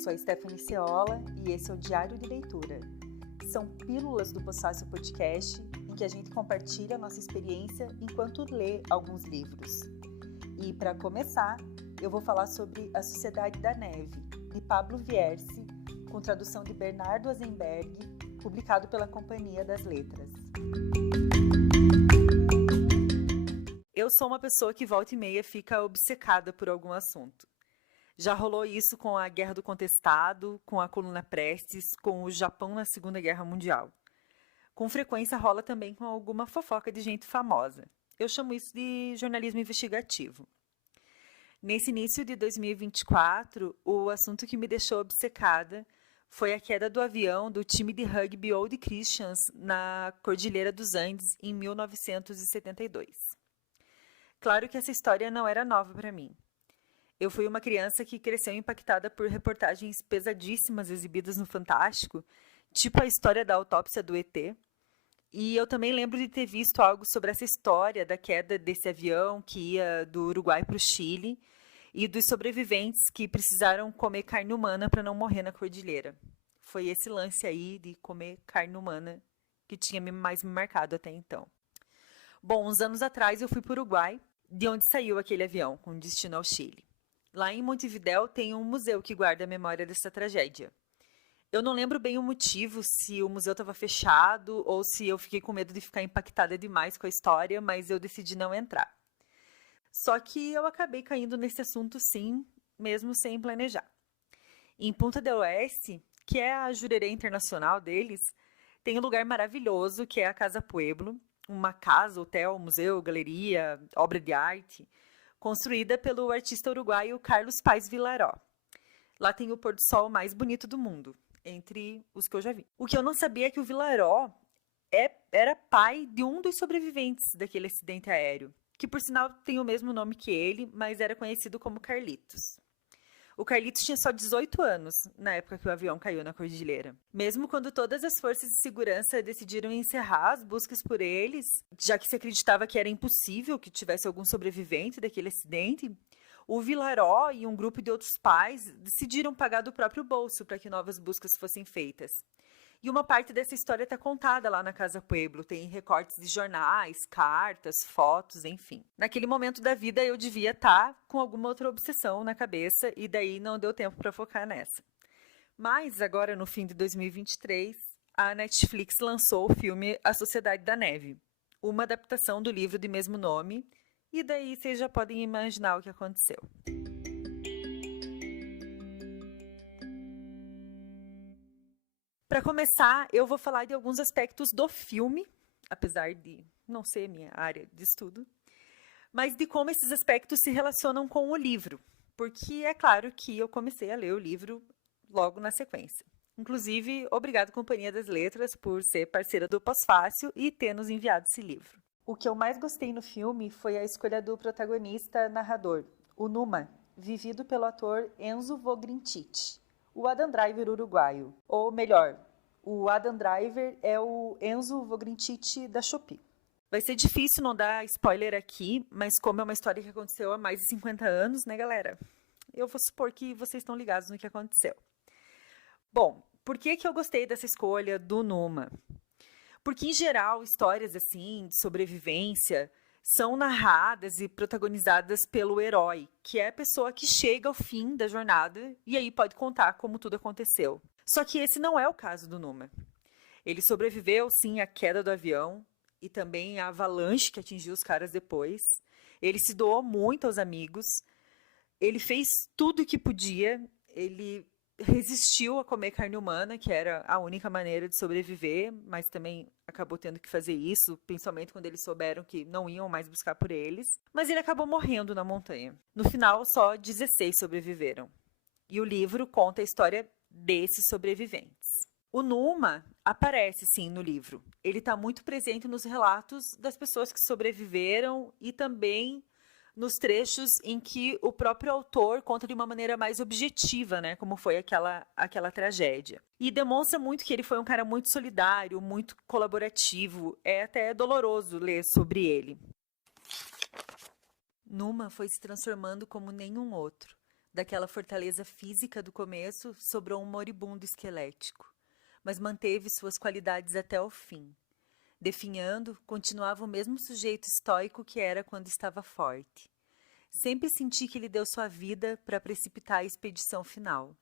sou a Stephanie Ceola e esse é o Diário de Leitura. São pílulas do Possácio Podcast em que a gente compartilha a nossa experiência enquanto lê alguns livros. E para começar, eu vou falar sobre A Sociedade da Neve, de Pablo Vierce, com tradução de Bernardo Azenberg, publicado pela Companhia das Letras. Eu sou uma pessoa que volta e meia fica obcecada por algum assunto. Já rolou isso com a Guerra do Contestado, com a Coluna Prestes, com o Japão na Segunda Guerra Mundial. Com frequência rola também com alguma fofoca de gente famosa. Eu chamo isso de jornalismo investigativo. Nesse início de 2024, o assunto que me deixou obcecada foi a queda do avião do time de rugby Old Christians na Cordilheira dos Andes em 1972. Claro que essa história não era nova para mim. Eu fui uma criança que cresceu impactada por reportagens pesadíssimas exibidas no Fantástico, tipo a história da autópsia do ET. E eu também lembro de ter visto algo sobre essa história da queda desse avião que ia do Uruguai para o Chile e dos sobreviventes que precisaram comer carne humana para não morrer na cordilheira. Foi esse lance aí de comer carne humana que tinha mais me marcado até então. Bom, uns anos atrás eu fui para o Uruguai, de onde saiu aquele avião com destino ao Chile. Lá em Montevidéu tem um museu que guarda a memória dessa tragédia. Eu não lembro bem o motivo, se o museu estava fechado ou se eu fiquei com medo de ficar impactada demais com a história, mas eu decidi não entrar. Só que eu acabei caindo nesse assunto sim, mesmo sem planejar. Em Punta del Oeste, que é a jurerê internacional deles, tem um lugar maravilhoso que é a Casa Pueblo, uma casa, hotel, museu, galeria, obra de arte, construída pelo artista uruguaio Carlos Paz Vilaró. Lá tem o pôr do sol mais bonito do mundo, entre os que eu já vi. O que eu não sabia é que o Vilaró era pai de um dos sobreviventes daquele acidente aéreo, que por sinal tem o mesmo nome que ele, mas era conhecido como Carlitos. O Carlitos tinha só 18 anos na época que o avião caiu na cordilheira. Mesmo quando todas as forças de segurança decidiram encerrar as buscas por eles, já que se acreditava que era impossível que tivesse algum sobrevivente daquele acidente, o Vilaró e um grupo de outros pais decidiram pagar do próprio bolso para que novas buscas fossem feitas. E uma parte dessa história está contada lá na Casa Pueblo, tem recortes de jornais, cartas, fotos, enfim. Naquele momento da vida eu devia estar com alguma outra obsessão na cabeça e daí não deu tempo para focar nessa. Mas agora, no fim de 2023, a Netflix lançou o filme A Sociedade da Neve, uma adaptação do livro de mesmo nome, e daí vocês já podem imaginar o que aconteceu. Para começar, eu vou falar de alguns aspectos do filme, apesar de não ser minha área de estudo, mas de como esses aspectos se relacionam com o livro, porque é claro que eu comecei a ler o livro logo na sequência. Inclusive, obrigado Companhia das Letras por ser parceira do Pós-Fácil e ter nos enviado esse livro. O que eu mais gostei no filme foi a escolha do protagonista narrador, o Numa, vivido pelo ator Enzo Vogrintich, o Adam Driver uruguaio. Ou melhor, o Adam Driver é o Enzo Vogrintich da Shopee. Vai ser difícil não dar spoiler aqui, mas como é uma história que aconteceu há mais de 50 anos, né, galera? Eu vou supor que vocês estão ligados no que aconteceu. Bom, por que eu gostei dessa escolha do Numa? Porque, em geral, histórias assim, de sobrevivência, são narradas e protagonizadas pelo herói, que é a pessoa que chega ao fim da jornada e aí pode contar como tudo aconteceu. Só que esse não é o caso do Numa. Ele sobreviveu, sim, à queda do avião e também à avalanche que atingiu os caras depois. Ele se doou muito aos amigos, ele fez tudo o que podia, ele resistiu a comer carne humana, que era a única maneira de sobreviver, mas também acabou tendo que fazer isso, principalmente quando eles souberam que não iam mais buscar por eles. Mas ele acabou morrendo na montanha. No final, só 16 sobreviveram. E o livro conta a história desses sobreviventes. O Numa aparece, sim, no livro. Ele está muito presente nos relatos das pessoas que sobreviveram e também nos trechos em que o próprio autor conta de uma maneira mais objetiva, né, como foi aquela tragédia. E demonstra muito que ele foi um cara muito solidário, muito colaborativo. É até doloroso ler sobre ele. Numa foi se transformando como nenhum outro. Daquela fortaleza física do começo, sobrou um moribundo esquelético, mas manteve suas qualidades até o fim. Definhando, continuava o mesmo sujeito estoico que era quando estava forte. Sempre senti que ele deu sua vida para precipitar a expedição final.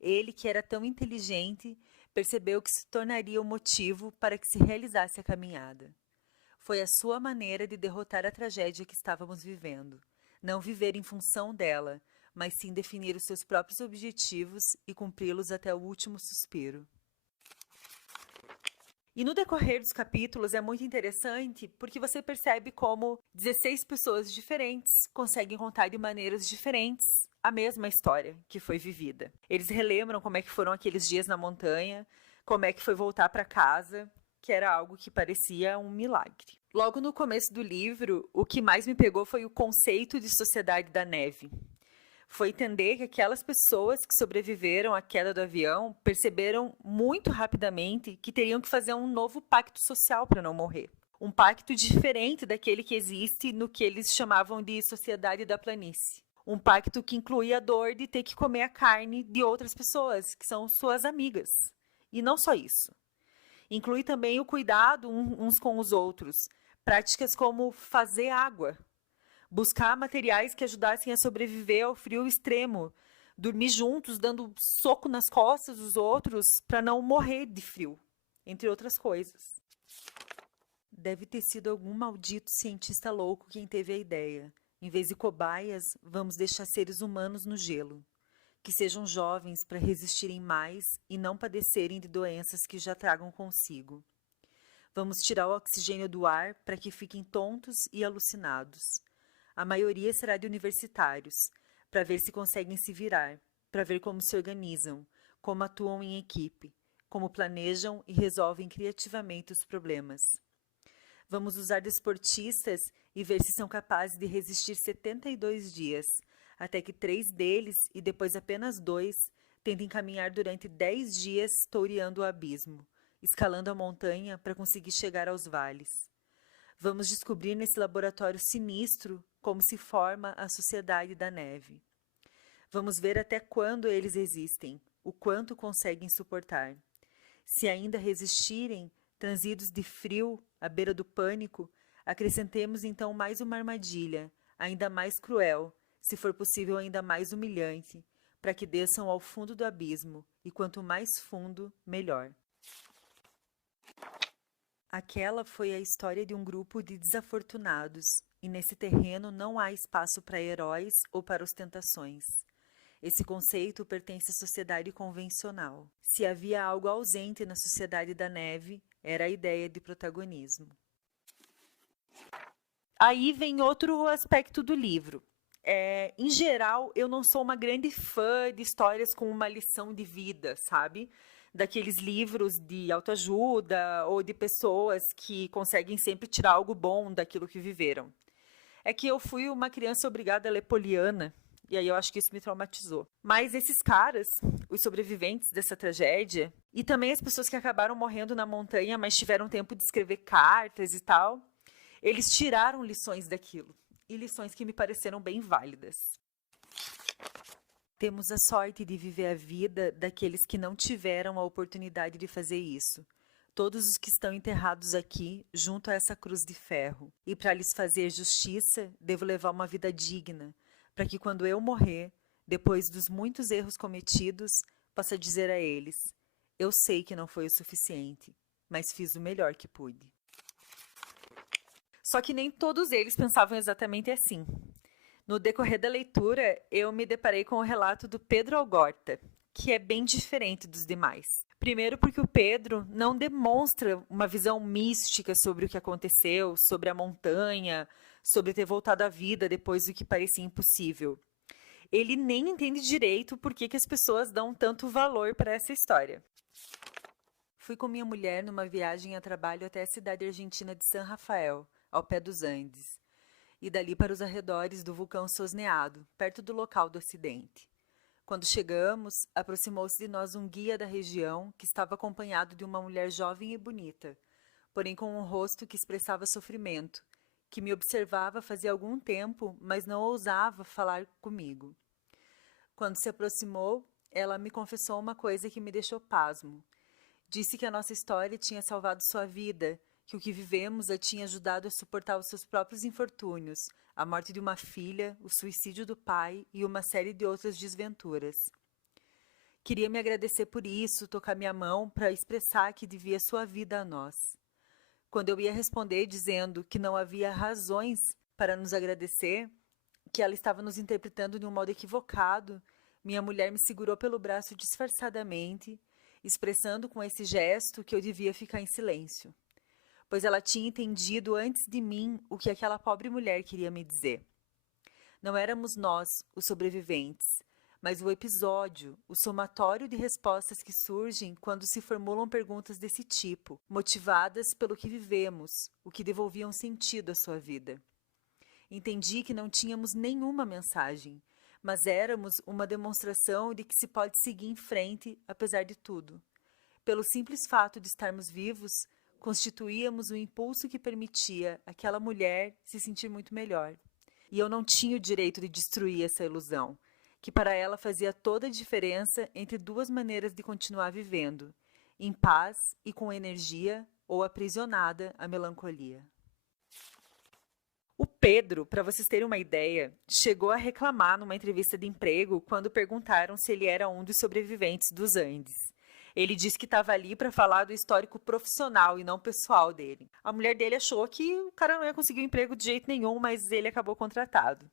Ele, que era tão inteligente, percebeu que se tornaria o motivo para que se realizasse a caminhada. Foi a sua maneira de derrotar a tragédia que estávamos vivendo. Não viver em função dela, mas sim definir os seus próprios objetivos e cumpri-los até o último suspiro. E no decorrer dos capítulos é muito interessante porque você percebe como 16 pessoas diferentes conseguem contar de maneiras diferentes a mesma história que foi vivida. Eles relembram como é que foram aqueles dias na montanha, como é que foi voltar para casa, que era algo que parecia um milagre. Logo no começo do livro, o que mais me pegou foi o conceito de sociedade da neve. Foi entender que aquelas pessoas que sobreviveram à queda do avião perceberam muito rapidamente que teriam que fazer um novo pacto social para não morrer. Um pacto diferente daquele que existe no que eles chamavam de sociedade da planície. Um pacto que incluía a dor de ter que comer a carne de outras pessoas, que são suas amigas. E não só isso. Inclui também o cuidado uns com os outros. Práticas como fazer água, buscar materiais que ajudassem a sobreviver ao frio extremo, dormir juntos, dando soco nas costas dos outros para não morrer de frio, entre outras coisas. Deve ter sido algum maldito cientista louco quem teve a ideia. Em vez de cobaias, vamos deixar seres humanos no gelo. Que sejam jovens para resistirem mais e não padecerem de doenças que já tragam consigo. Vamos tirar o oxigênio do ar para que fiquem tontos e alucinados. A maioria será de universitários, para ver se conseguem se virar, para ver como se organizam, como atuam em equipe, como planejam e resolvem criativamente os problemas. Vamos usar desportistas e ver se são capazes de resistir 72 dias, até que 3 deles, e depois apenas 2, tentem caminhar durante 10 dias toureando o abismo, escalando a montanha para conseguir chegar aos vales. Vamos descobrir nesse laboratório sinistro como se forma a sociedade da neve. Vamos ver até quando eles resistem, o quanto conseguem suportar. Se ainda resistirem, transidos de frio, à beira do pânico, acrescentemos então mais uma armadilha, ainda mais cruel, se for possível ainda mais humilhante, para que desçam ao fundo do abismo, e quanto mais fundo, melhor. Aquela foi a história de um grupo de desafortunados, e nesse terreno não há espaço para heróis ou para ostentações. Esse conceito pertence à sociedade convencional. Se havia algo ausente na sociedade da neve, era a ideia de protagonismo. Aí vem outro aspecto do livro. Em geral, eu não sou uma grande fã de histórias com uma lição de vida, sabe? Daqueles livros de autoajuda ou de pessoas que conseguem sempre tirar algo bom daquilo que viveram. É que eu fui uma criança obrigada a ler Poliana, e aí eu acho que isso me traumatizou. Mas esses caras, os sobreviventes dessa tragédia, e também as pessoas que acabaram morrendo na montanha, mas tiveram tempo de escrever cartas e tal, eles tiraram lições daquilo, e lições que me pareceram bem válidas. Temos a sorte de viver a vida daqueles que não tiveram a oportunidade de fazer isso. Todos os que estão enterrados aqui, junto a essa cruz de ferro. E para lhes fazer justiça, devo levar uma vida digna, para que quando eu morrer, depois dos muitos erros cometidos, possa dizer a eles: eu sei que não foi o suficiente, mas fiz o melhor que pude. Só que nem todos eles pensavam exatamente assim. No decorrer da leitura, eu me deparei com o relato do Pedro Algorta, que é bem diferente dos demais. Primeiro porque o Pedro não demonstra uma visão mística sobre o que aconteceu, sobre a montanha, sobre ter voltado à vida depois do que parecia impossível. Ele nem entende direito por que as pessoas dão tanto valor para essa história. Fui com minha mulher numa viagem a trabalho até a cidade argentina de San Rafael, ao pé dos Andes, e dali para os arredores do vulcão Sosneado, perto do local do acidente. Quando chegamos, aproximou-se de nós um guia da região que estava acompanhado de uma mulher jovem e bonita, porém com um rosto que expressava sofrimento, que me observava fazia algum tempo, mas não ousava falar comigo. Quando se aproximou, ela me confessou uma coisa que me deixou pasmo. Disse que a nossa história tinha salvado sua vida, que o que vivemos a tinha ajudado a suportar os seus próprios infortúnios, a morte de uma filha, o suicídio do pai e uma série de outras desventuras. Queria me agradecer por isso, tocar minha mão para expressar que devia sua vida a nós. Quando eu ia responder dizendo que não havia razões para nos agradecer, que ela estava nos interpretando de um modo equivocado, minha mulher me segurou pelo braço disfarçadamente, expressando com esse gesto que eu devia ficar em silêncio, pois ela tinha entendido antes de mim o que aquela pobre mulher queria me dizer. Não éramos nós, os sobreviventes, mas o episódio, o somatório de respostas que surgem quando se formulam perguntas desse tipo, motivadas pelo que vivemos, o que devolviam sentido à sua vida. Entendi que não tínhamos nenhuma mensagem, mas éramos uma demonstração de que se pode seguir em frente apesar de tudo. Pelo simples fato de estarmos vivos, constituíamos o impulso que permitia àquela mulher se sentir muito melhor. E eu não tinha o direito de destruir essa ilusão, que para ela fazia toda a diferença entre duas maneiras de continuar vivendo, em paz e com energia ou aprisionada à melancolia. O Pedro, para vocês terem uma ideia, chegou a reclamar numa entrevista de emprego quando perguntaram se ele era um dos sobreviventes dos Andes. Ele disse que estava ali para falar do histórico profissional e não pessoal dele. A mulher dele achou que o cara não ia conseguir um emprego de jeito nenhum, mas ele acabou contratado.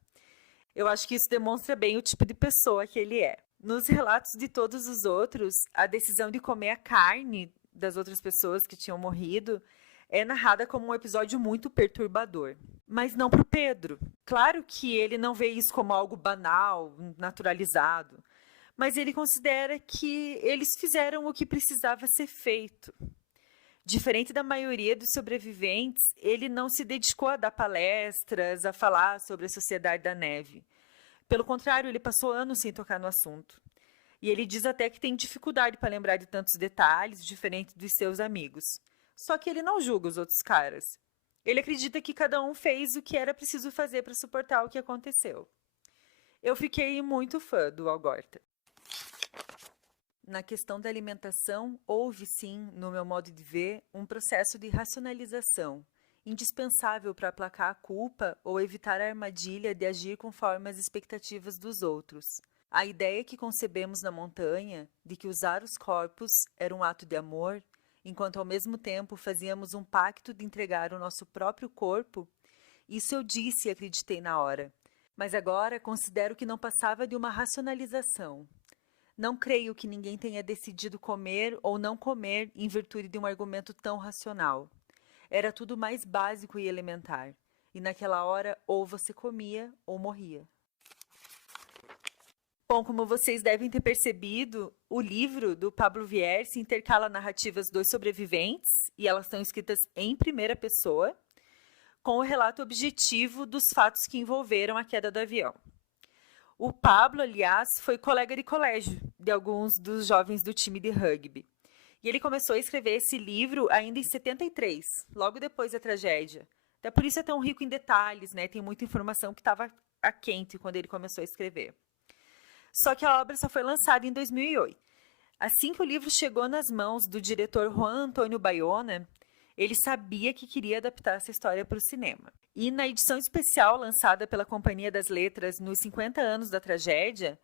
Eu acho que isso demonstra bem o tipo de pessoa que ele é. Nos relatos de todos os outros, a decisão de comer a carne das outras pessoas que tinham morrido é narrada como um episódio muito perturbador. Mas não para o Pedro. Claro que ele não vê isso como algo banal, naturalizado, mas ele considera que eles fizeram o que precisava ser feito. Diferente da maioria dos sobreviventes, ele não se dedicou a dar palestras, a falar sobre a Sociedade da Neve. Pelo contrário, ele passou anos sem tocar no assunto. E ele diz até que tem dificuldade para lembrar de tantos detalhes, diferente dos seus amigos. Só que ele não julga os outros caras. Ele acredita que cada um fez o que era preciso fazer para suportar o que aconteceu. Eu fiquei muito fã do Algorta. Na questão da alimentação, houve sim, no meu modo de ver, um processo de racionalização, indispensável para aplacar a culpa ou evitar a armadilha de agir conforme as expectativas dos outros. A ideia que concebemos na montanha, de que usar os corpos era um ato de amor, enquanto ao mesmo tempo fazíamos um pacto de entregar o nosso próprio corpo, isso eu disse e acreditei na hora. Mas agora considero que não passava de uma racionalização. Não creio que ninguém tenha decidido comer ou não comer em virtude de um argumento tão racional. Era tudo mais básico e elementar. E naquela hora, ou você comia ou morria. Bom, como vocês devem ter percebido, o livro do Pablo Vierce intercala narrativas dos sobreviventes, e elas estão escritas em primeira pessoa, com o relato objetivo dos fatos que envolveram a queda do avião. O Pablo, aliás, foi colega de colégio de alguns dos jovens do time de rugby. E ele começou a escrever esse livro ainda em 73, logo depois da tragédia. Até por isso é tão rico em detalhes, né? Tem muita informação que estava a quente quando ele começou a escrever. Só que a obra só foi lançada em 2008. Assim que o livro chegou nas mãos do diretor Juan Antônio Bayona, ele sabia que queria adaptar essa história para o cinema. E na edição especial lançada pela Companhia das Letras nos 50 anos da tragédia,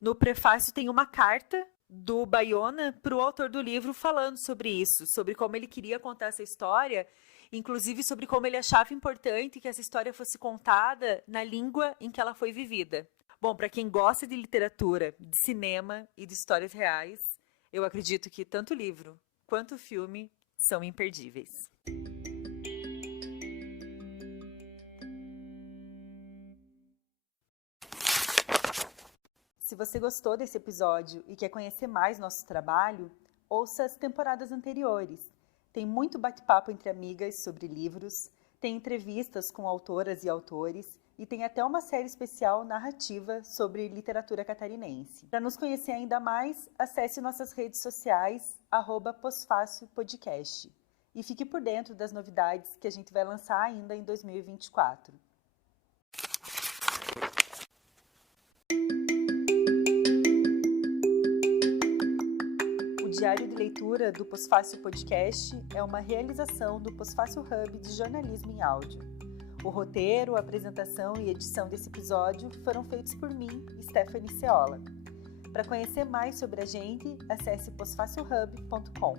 no prefácio tem uma carta do Bayona para o autor do livro falando sobre isso, sobre como ele queria contar essa história, inclusive sobre como ele achava importante que essa história fosse contada na língua em que ela foi vivida. Bom, para quem gosta de literatura, de cinema e de histórias reais, eu acredito que tanto o livro quanto o filme são imperdíveis. Se você gostou desse episódio e quer conhecer mais nosso trabalho, ouça as temporadas anteriores. Tem muito bate-papo entre amigas sobre livros, tem entrevistas com autoras e autores, e tem até uma série especial narrativa sobre literatura catarinense. Para nos conhecer ainda mais, acesse nossas redes sociais, @posfáciopodcast. E fique por dentro das novidades que a gente vai lançar ainda em 2024. Diário de leitura do Pós-Fácil Podcast é uma realização do Pós-Fácil Hub de jornalismo em áudio. O roteiro, a apresentação e edição desse episódio foram feitos por mim, Stephanie Ceola. Para conhecer mais sobre a gente, acesse posfacilhub.com.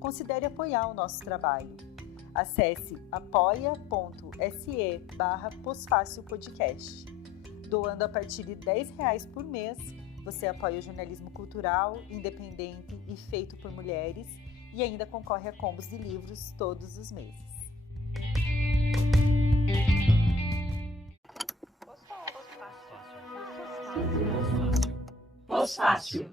Considere apoiar o nosso trabalho. Acesse apoia.se/posfacilpodcast. Doando a partir de R$10 por mês, você apoia o jornalismo cultural, independente e feito por mulheres e ainda concorre a combos de livros todos os meses. Pós-Fácil.